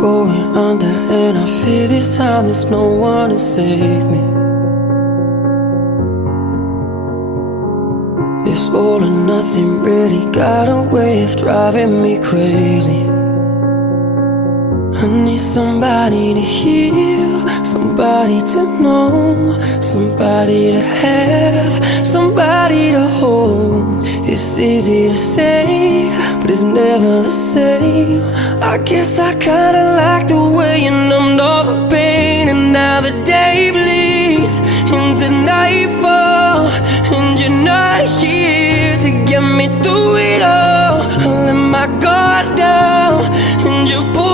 going under, and I fear this time there's no one to save me. This all or nothing really got a way of driving me crazy. I need somebody to heal, somebody to know, somebody to have, somebody to hold. It's easy to say, but it's never the same. I guess I kinda like the way you numbed all the pain, and now the day bleeds into nightfall, and you're not here to get me through it all. I let my guard down, and you pulled